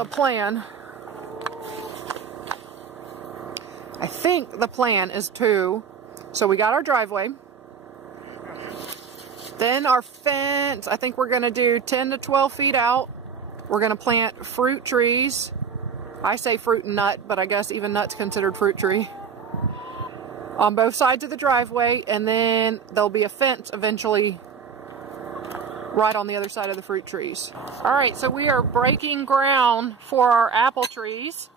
the plan. I think the plan is so we got our driveway. Then our fence, I think we're going to do 10 to 12 feet out. We're going to plant fruit trees. I say fruit and nut, but I guess even nut's considered fruit tree. On both sides of the driveway, and then there'll be a fence eventually right on the other side of the fruit trees. All right, so we are breaking ground for our apple trees.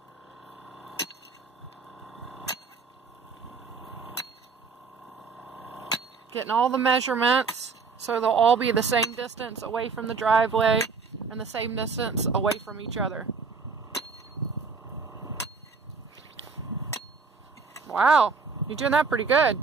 Getting all the measurements so they'll all be the same distance away from the driveway and the same distance away from each other. Wow, you're doing that pretty good.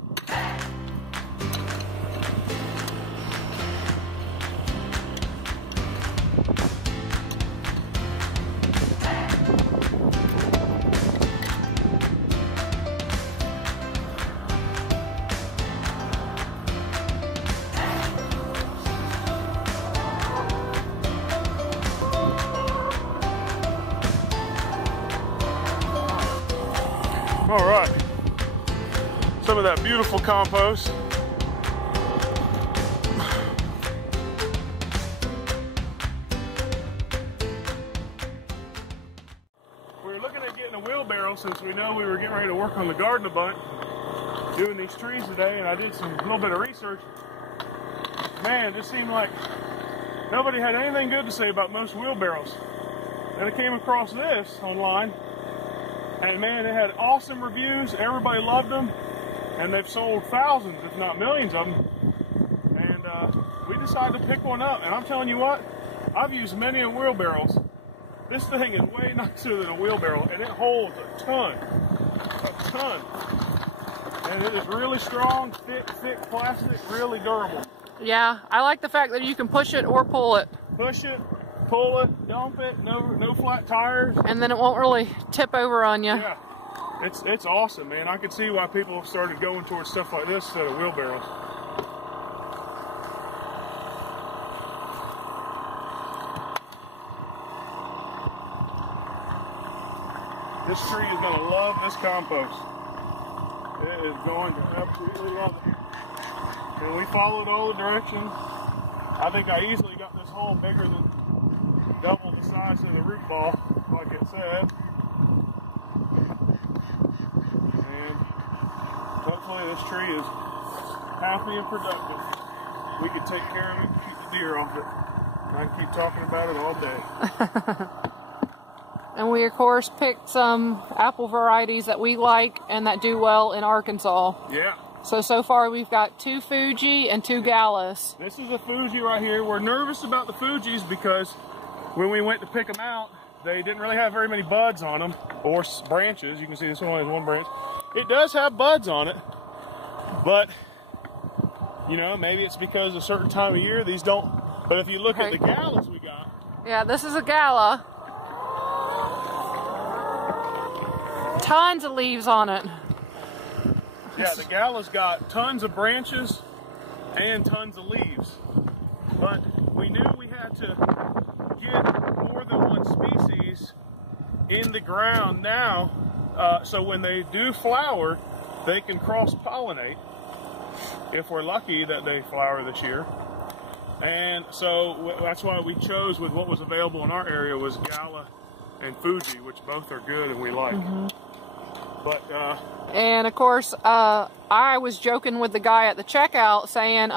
All right, some of that beautiful compost. We were looking at getting a wheelbarrow since we know we were getting ready to work on the garden a bunch, doing these trees today, and I did a little bit of research. Man, it just seemed like nobody had anything good to say about most wheelbarrows. And I came across this online. And man, it had awesome reviews. Everybody loved them. And they've sold thousands, if not millions of them. And we decided to pick one up. And I'm telling you what, I've used many wheelbarrows. This thing is way nicer than a wheelbarrow. And it holds a ton. A ton. And it is really strong, thick plastic, really durable. Yeah, I like the fact that you can push it or pull it. Push it, pull it, dump it, no flat tires. And then it won't really tip over on you. Yeah, it's awesome, man. I can see why people have started going towards stuff like this instead of wheelbarrows. This tree is going to love this compost. It is going to absolutely love it. And we followed all the directions. I think I easily got this hole bigger than double the size of the root ball, like it said. And hopefully this tree is happy and productive. We can take care of it and keep the deer off it. I can keep talking about it all day. And we of course picked some apple varieties that we like and that do well in Arkansas. Yeah. So far we've got 2 Fuji and 2 Gallus. This is a Fuji right here. We're nervous about the Fujis because when we went to pick them out, they didn't really have very many buds on them, or branches. You can see this one has 1 branch. It does have buds on it, but you know, maybe it's because a certain time of year these don't. But if you look at the Gallus we got. Yeah, this is a Gala. Tons of leaves on it. Yeah, the Gala's got tons of branches and tons of leaves. But we knew we had to get more than one species in the ground now, so when they do flower, they can cross-pollinate, if we're lucky that they flower this year. And so that's why we chose with what was available in our area was Gala and Fuji, which both are good and we like. But and of course, I was joking with the guy at the checkout saying,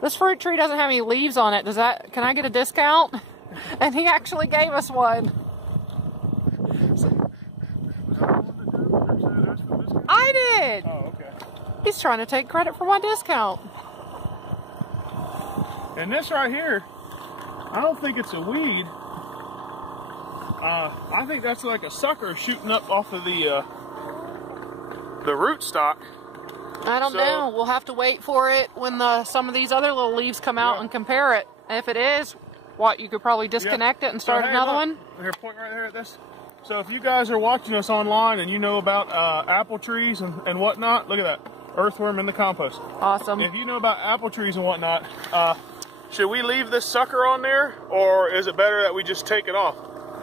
this fruit tree doesn't have any leaves on it. Can I get a discount? And he actually gave us one. I did. Oh, okay. He's trying to take credit for my discount. And this right here, I don't think it's a weed. I think that's like a sucker shooting up off of the rootstock. I don't know. We'll have to wait for it when some of these other little leaves come out and compare it. If it is, you could probably disconnect it and start another one. Here, point right there at this. So if you guys are watching us online and you know about apple trees and whatnot, look at that. Earthworm in the compost. Awesome. If you know about apple trees and whatnot, should we leave this sucker on there, or is it better that we just take it off?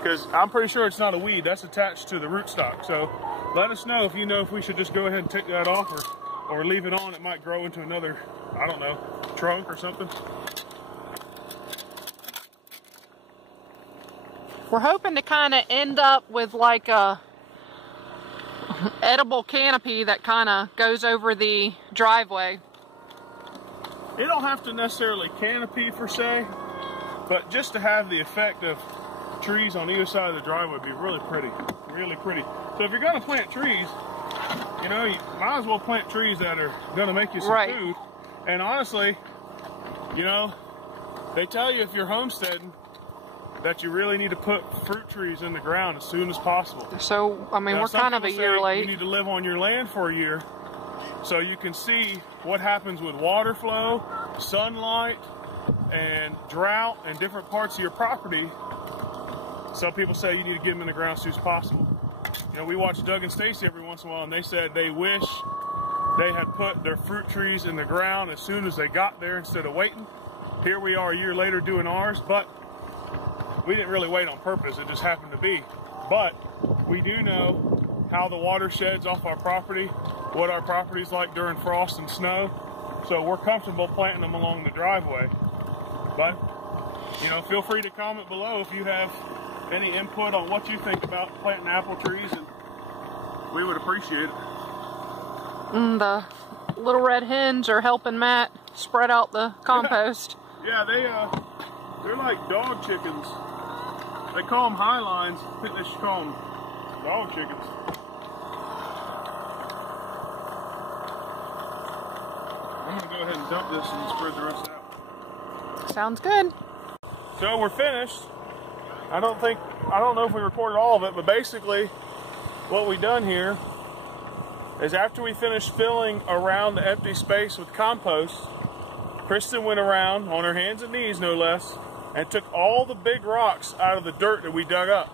because I'm pretty sure it's not a weed. That's attached to the rootstock. So let us know if you know if we should just go ahead and take that off or leave it on. It might grow into another, I don't know, trunk or something. We're hoping to kind of end up with like a edible canopy that kind of goes over the driveway. It don't have to necessarily canopy per se, but just to have the effect of trees on either side of the driveway would be really pretty, really pretty. So if you're going to plant trees, you know, you might as well plant trees that are going to make you some food. And honestly, you know, they tell you if you're homesteading that you really need to put fruit trees in the ground as soon as possible. So, I mean, now, we're kind of a year late. You need to live on your land for a year so you can see what happens with water flow, sunlight, and drought in different parts of your property. Some people say you need to get them in the ground as soon as possible. You know, we watch Doug and Stacy every once in a while, and they said they wish they had put their fruit trees in the ground as soon as they got there instead of waiting. Here we are a year later doing ours, but we didn't really wait on purpose. It just happened to be. But we do know how the water sheds off our property, what our property's like during frost and snow. So we're comfortable planting them along the driveway. But, you know, feel free to comment below if you have any input on what you think about planting apple trees, and we would appreciate it. The little red hens are helping Matt spread out the compost. Yeah, they're like dog chickens. They call them high lines. I think they should call them dog chickens. I'm gonna go ahead and dump this and spread the rest out. Sounds good. So we're finished. I don't know if we recorded all of it, but basically what we done here is after we finished filling around the empty space with compost, Kristen went around on her hands and knees, no less, and took all the big rocks out of the dirt that we dug up.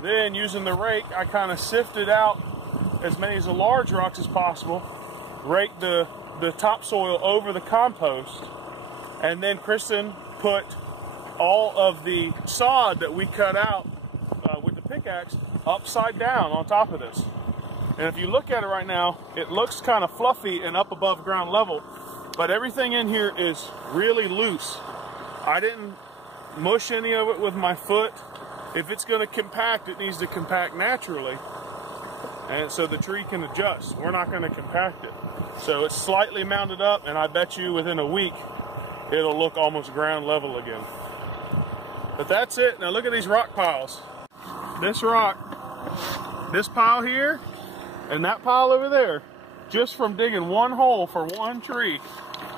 Then, using the rake, I kind of sifted out as many of the large rocks as possible, raked the topsoil over the compost, and then Kristen put all of the sod that we cut out with the pickaxe upside down on top of this. And if you look at it right now, it looks kind of fluffy and up above ground level, but everything in here is really loose. I didn't mush any of it with my foot. If it's going to compact, it needs to compact naturally, and so the tree can adjust. We're not going to compact it. So it's slightly mounded up, and I bet you within a week it'll look almost ground level again. But that's it. Now look at these rock piles. This rock, this pile here, and that pile over there, just from digging one hole for one tree.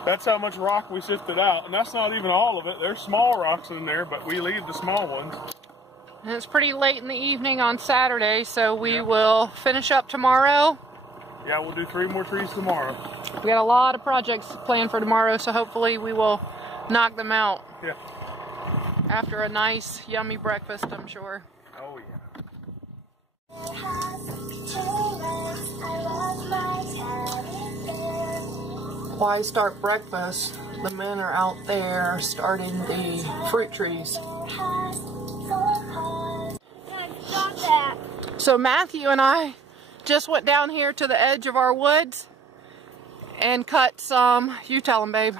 That's how much rock we sifted out, and that's not even all of it. There's small rocks in there, but we leave the small ones. And it's pretty late in the evening on Saturday, so we will finish up tomorrow. Yeah, we'll do 3 more trees tomorrow. We got a lot of projects planned for tomorrow, so hopefully we will knock them out. Yeah. After a nice, yummy breakfast, I'm sure. Oh, yeah. Why start breakfast? The men are out there starting the fruit trees. So Matthew and I just went down here to the edge of our woods and cut some, you tell them, babe.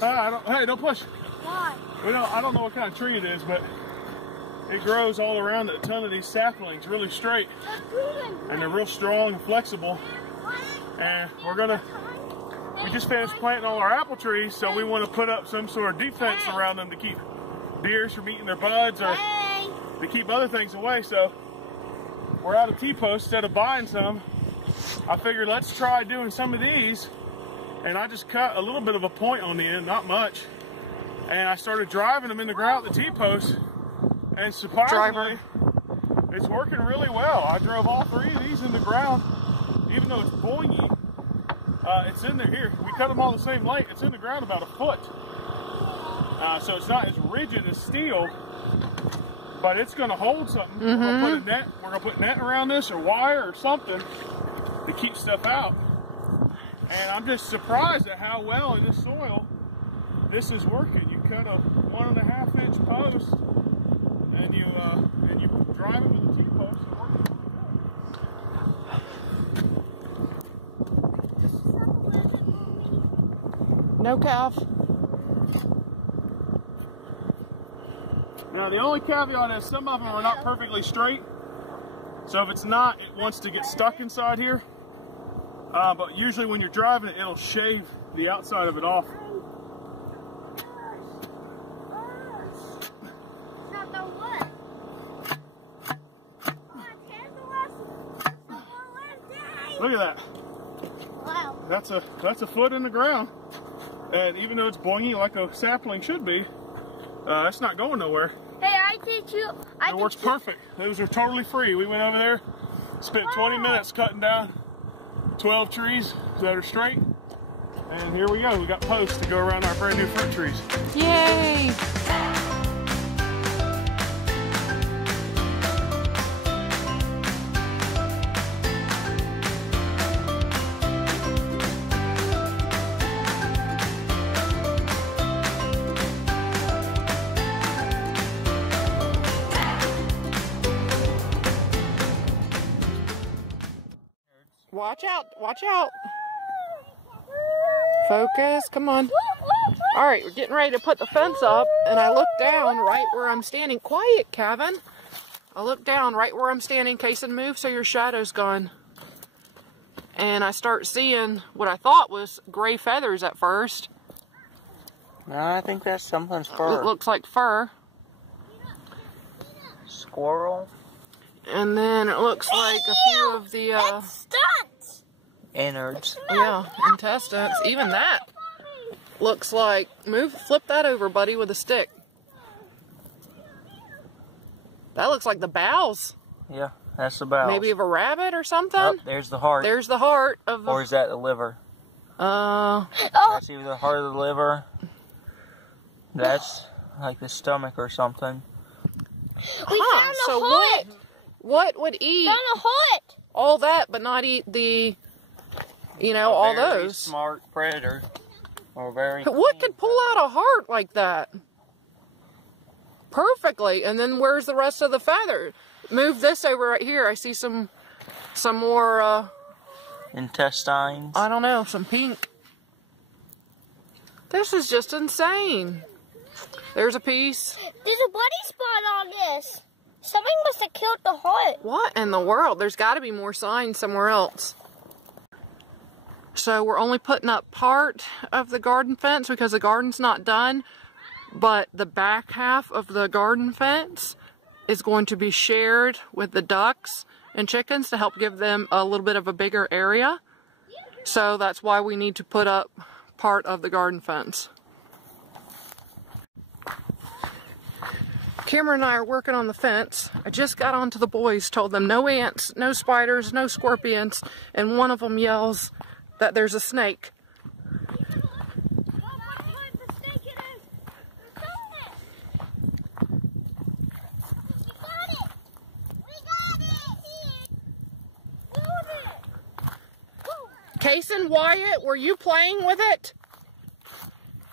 Hey, don't push. Why? I don't know what kind of tree it is, but it grows all around a ton of these saplings, really straight. And they're real strong and flexible. And we just finished planting all our apple trees, so we want to put up some sort of defense around them to keep deers from eating their buds or to keep other things away. So we're out of T-posts. Instead of buying some, I figured let's try doing some of these. And I just cut a little bit of a point on the end, not much. And I started driving them in the ground at the T-posts. And surprisingly, it's working really well. I drove all 3 of these in the ground, even though it's boingy. It's in there here. We cut them all the same length. It's in the ground about a foot. So it's not as rigid as steel, but it's going to hold something. We're going to put a net. We're going to put net around this or wire or something to keep stuff out. And I'm just surprised at how well in this soil this is working. You cut a 1.5-inch post and you No calf. Now the only caveat is some of them are not perfectly straight. So if it's not, it wants to get stuck inside here. But usually when you're driving it, it'll shave the outside of it off. Look at that. Wow. That's a foot in the ground. And even though it's boingy like a sapling should be, it's not going nowhere. Hey, I teach you. It works perfect. Those are totally free. We went over there, spent 20 minutes cutting down 12 trees that are straight. And here we go. We got posts to go around our brand new fruit trees. Yay! Watch out, watch out. Focus, come on. All right, we're getting ready to put the fence up, and I look down right where I'm standing. Quiet, Kevin. I look down right where I'm standing. Kason, move so your shadow's gone. And I start seeing what I thought was gray feathers at first. No, I think that's something's fur. It looks like fur. Squirrel. And then it looks like a few of the Innards. yeah, intestines. Even that looks like, flip that over, buddy, with a stick. That looks like the bowels. Yeah, that's the bowels. Maybe of a rabbit or something. Oh, there's the heart. There's the heart of. Or is that the liver? That's either the heart of the liver. That's like the stomach or something. We found a so heart. What would eat Found a heart. all that, but not eat the, all very those? Smart predator. Or very. What could pull out a heart like that? Perfectly. And then where's the rest of the feather? Move this over right here. I see some more. Intestines. I don't know, some pink. This is just insane. There's a piece. There's a bloody spot on this. Something must have killed the heart. What in the world? There's got to be more signs somewhere else. So we're only putting up part of the garden fence because the garden's not done. But the back half of the garden fence is going to be shared with the ducks and chickens to help give them a little bit of a bigger area. So that's why we need to put up part of the garden fence. Cameron and I are working on the fence. I just got on to the boys, told them no ants, no spiders, no scorpions, and one of them yells that there's a snake. Kason, Wyatt, were you playing with it?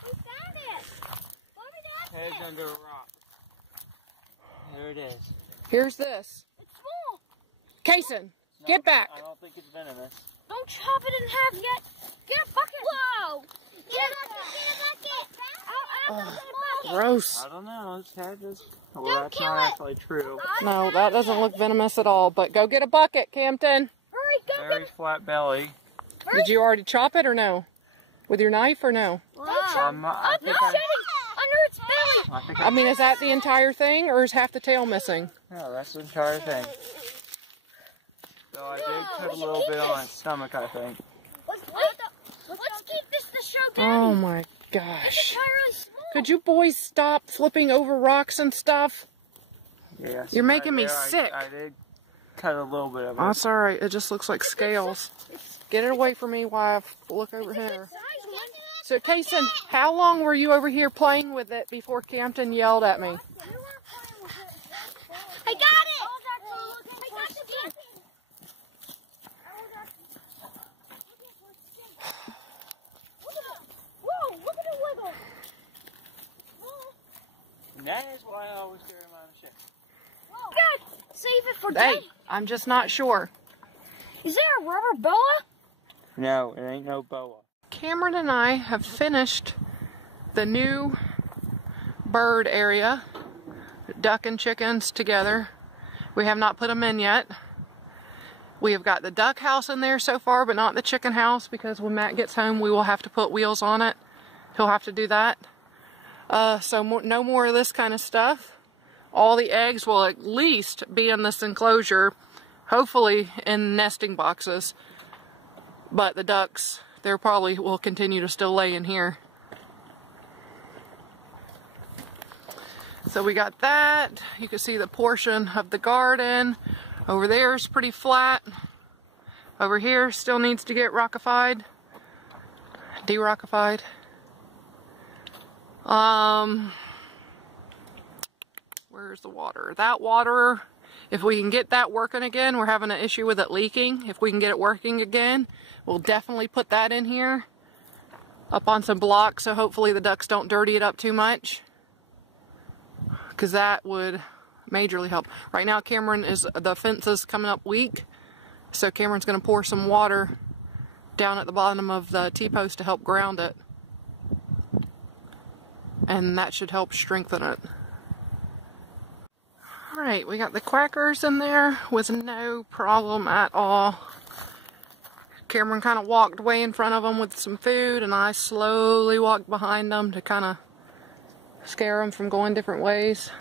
We found it. Head's under a rock. There it is. Here's this. It's small. Kason, get back. I don't think it's venomous. Don't chop it in half yet. Get a bucket. Whoa. Get a bucket. Gross. I don't know. His head is. Well, Don't that's kill not it. actually true. No, that doesn't look venomous at all, but go get a bucket, Campton. Hurry, go Very get flat belly. Did you already chop it or no? With your knife or no? Don't chop it. I think Under its belly. I think I mean, is that the entire thing or is half the tail missing? No, that's the entire thing. So I did cut a little bit on its stomach, I think. Let's keep this to show Daddy. Oh my gosh. It's really small. Could you boys stop flipping over rocks and stuff? Yes. You're making me there, sick. I did cut a little bit of it. That's alright, it just looks like scales. Get it away from me while I look over here. So, Kason, how long were you over here playing with it before Campton yelled at me? I got it! I got the bucket! Whoa, look at the wiggle! And that is why I always carry mine in the shit. Good! Save it for Hey, Daddy. I'm just not sure. Is there a rubber boa? No, it ain't no boa. Cameron and I have finished the new bird area, duck and chickens together. We have not put them in yet. We have got the duck house in there so far, but not the chicken house, because when Matt gets home we will have to put wheels on it. He'll have to do that. No more of this kind of stuff. All the eggs will at least be in this enclosure, hopefully in nesting boxes. But the ducks, they probably will continue to still lay in here. So we got that. You can see the portion of the garden. Over there is pretty flat. Over here still needs to get rockified. De-rockified. Where's the water? That water, if we can get that working again, we're having an issue with it leaking. If we can get it working again, we'll definitely put that in here. Up on some blocks, so hopefully the ducks don't dirty it up too much. Because that would majorly help. Right now the fence is coming up weak, so Cameron's going to pour some water down at the bottom of the T-post to help ground it, and that should help strengthen it. Alright, we got the quackers in there with no problem at all. Cameron kind of walked way in front of them with some food, and I slowly walked behind them to kind of scare them from going different ways.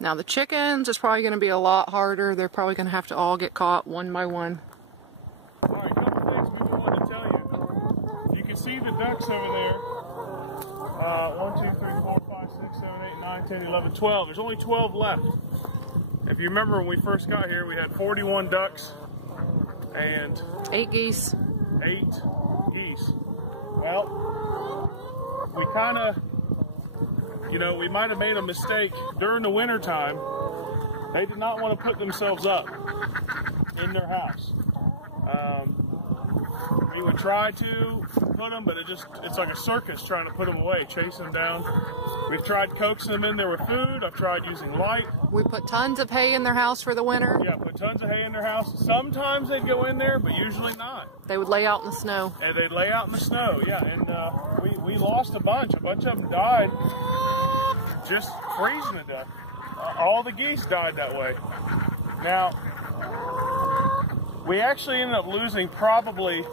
Now the chickens is probably going to be a lot harder. They're probably going to have to all get caught one by one. Alright, a couple things we wanted to tell you. You can see the ducks over there. 1, 2, 3, 4, 5, 6, 7, 8, 9, 10, 11, 12. There's only 12 left. If you remember when we first got here, we had 41 ducks and 8 geese. 8 geese. Well, we kind of, you know, we might have made a mistake during the winter time. They did not want to put themselves up in their house. We would try to put them, but it's like a circus trying to put them away, chase them down. We've tried coaxing them in there with food. I've tried using light. We put tons of hay in their house for the winter. Yeah, put tons of hay in their house. Sometimes they'd go in there, but usually not. They would lay out in the snow. And they'd lay out in the snow, yeah. And we lost a bunch. A bunch of them died just freezing to death. All the geese died that way. Now, we actually ended up losing probably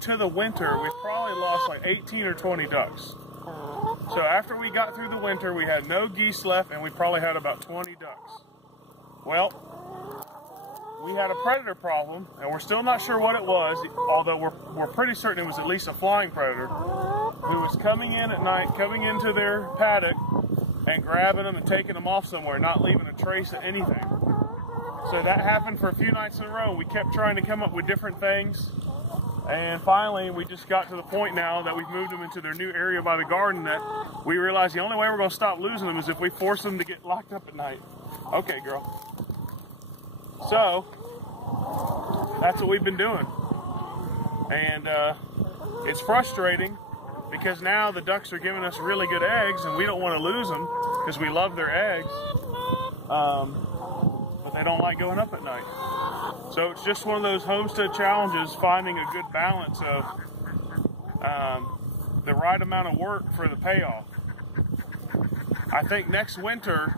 to the winter, we probably lost like 18 or 20 ducks. So after we got through the winter, we had no geese left, and we probably had about 20 ducks. Well, we had a predator problem, and we're still not sure what it was, although we're pretty certain it was at least a flying predator, who was coming in at night, coming into their paddock, and grabbing them and taking them off somewhere, not leaving a trace of anything. So that happened for a few nights in a row. We kept trying to come up with different things. And finally, we just got to the point now that we've moved them into their new area by the garden that we realized the only way we're going to stop losing them is if we force them to get locked up at night. Okay, girl. So, that's what we've been doing. And it's frustrating because now the ducks are giving us really good eggs and we don't want to lose them because we love their eggs. But they don't like going up at night. So it's just one of those homestead challenges, finding a good balance of the right amount of work for the payoff. I think next winter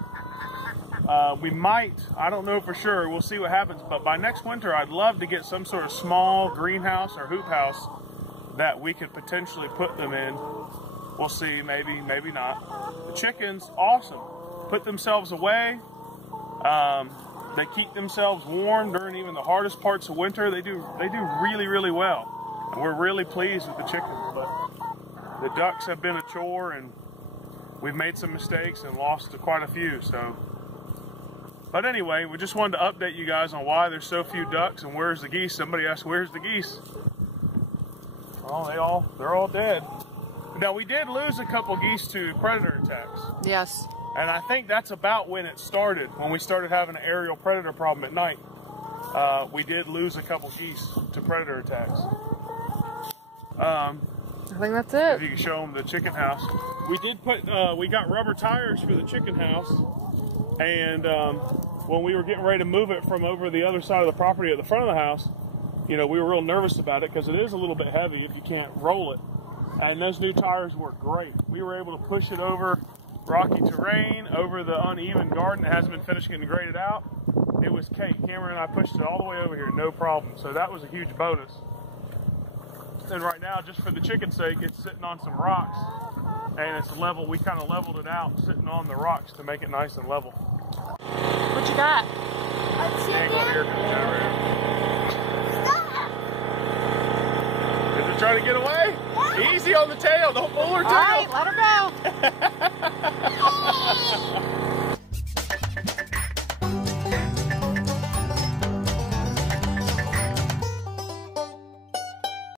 we might, I don't know for sure, we'll see what happens, but by next winter I'd love to get some sort of small greenhouse or hoop house that we could potentially put them in. We'll see, maybe, maybe not. The chickens, awesome. Put themselves away. They keep themselves warm during even the hardest parts of winter. They do really, really well. And we're really pleased with the chickens. But the ducks have been a chore, and we've made some mistakes and lost quite a few. So, but anyway, we just wanted to update you guys on why there's so few ducks and where's the geese. Somebody asked, where's the geese? Oh, they're all dead. Now, we did lose a couple geese to predator attacks. Yes. And I think that's about when it started, when we started having an aerial predator problem at night. We did lose a couple geese to predator attacks. I think that's it. If you can show them the chicken house. We did put, we got rubber tires for the chicken house. And when we were getting ready to move it from over the other side of the property at the front of the house, you know, we were real nervous about it because it is a little bit heavy if you can't roll it. And those new tires work great. We were able to push it over rocky terrain, over the uneven garden that hasn't been finished getting graded out. It was cake. Cameron and I pushed it all the way over here, no problem. So that was a huge bonus. And right now, just for the chicken's sake, it's sitting on some rocks. And it's level. We kind of leveled it out, sitting on the rocks to make it nice and level. What you got? A Hang on here, chicken. generator. Stop. Is it trying to get away? Easy on the tail. Don't pull her tail. All right, let her go.